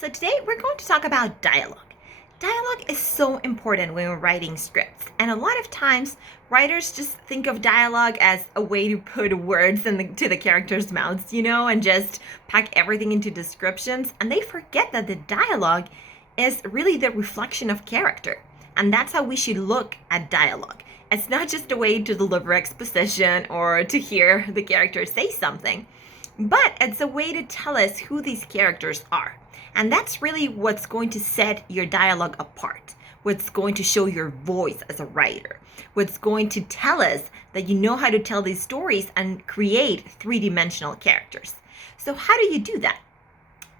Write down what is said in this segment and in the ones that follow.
So today we're going to talk about dialogue. Dialogue is so important when we're writing scripts, and a lot of times writers just think of dialogue as a way to put words to the characters' mouths, and just pack everything into descriptions, and they forget that the dialogue is really the reflection of character. And that's how we should look at dialogue. It's not just a way to deliver exposition or to hear the characters say something, but it's a way to tell us who these characters are. And that's really what's going to set your dialogue apart, what's going to show your voice as a writer, what's going to tell us that you know how to tell these stories and create three-dimensional characters. So how do you do that?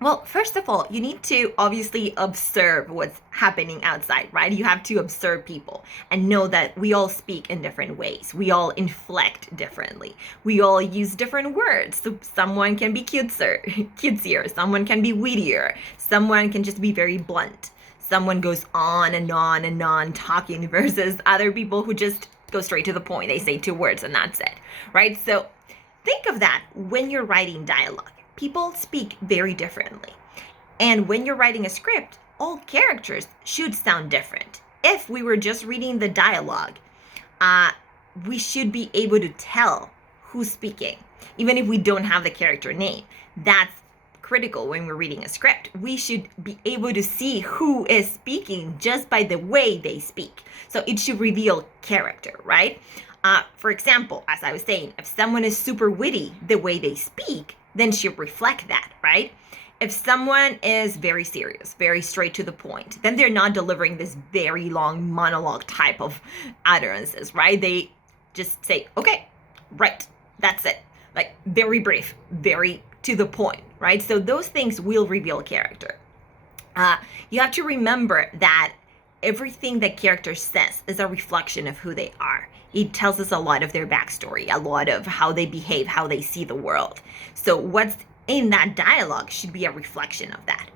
Well, first of all, you need to obviously observe what's happening outside, right? You have to observe people and know that we all speak in different ways. We all inflect differently. We all use different words. So someone can be cutesier, someone can be wittier, someone can just be very blunt. Someone goes on and on and on talking versus other people who just go straight to the point. They say two words and that's it, right? So think of that when you're writing dialogue. People speak very differently. And when you're writing a script, all characters should sound different. If we were just reading the dialogue, we should be able to tell who's speaking, even if we don't have the character name. That's critical when we're reading a script. We should be able to see who is speaking just by the way they speak. So it should reveal character, right? For example, as I was saying, if someone is super witty, the way they speak then should reflect that, right? If someone is very serious, very straight to the point, then they're not delivering this very long monologue type of utterances, right? They just say, okay, right, that's it. Like very brief, very to the point, right? So those things will reveal character. You have to remember that everything that character says is a reflection of who they are. It tells us a lot of their backstory, a lot of how they behave, how they see the world. So what's in that dialogue should be a reflection of that.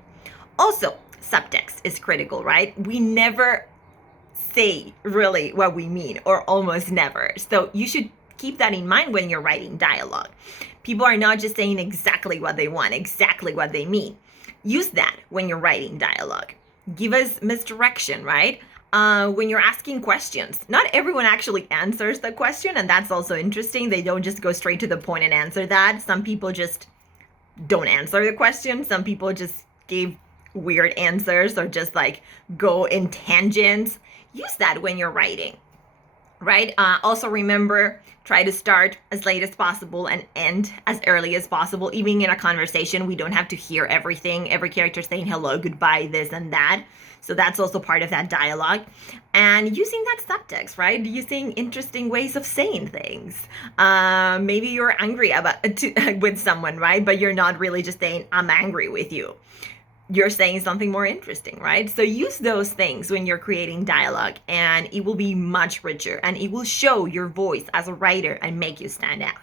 Also, subtext is critical, right? We never say really what we mean, or almost never. So you should keep that in mind when you're writing dialogue. People are not just saying exactly what they want, exactly what they mean. Use that when you're writing dialogue. Give us misdirection, right? When you're asking questions, not everyone actually answers the question, and that's also interesting. They don't just go straight to the point and answer that. Some people just don't answer the question. Some people just give weird answers or just like go in tangents. Use that when you're writing, right? Also remember, try to start as late as possible and end as early as possible. Even in a conversation, we don't have to hear everything, every character saying hello, goodbye, this and that. So that's also part of that dialogue. And using that subtext, right? Using interesting ways of saying things. Maybe you're angry with someone, right? But you're not really just saying, I'm angry with you. You're saying something more interesting, right? So use those things when you're creating dialogue, and it will be much richer and it will show your voice as a writer and make you stand out.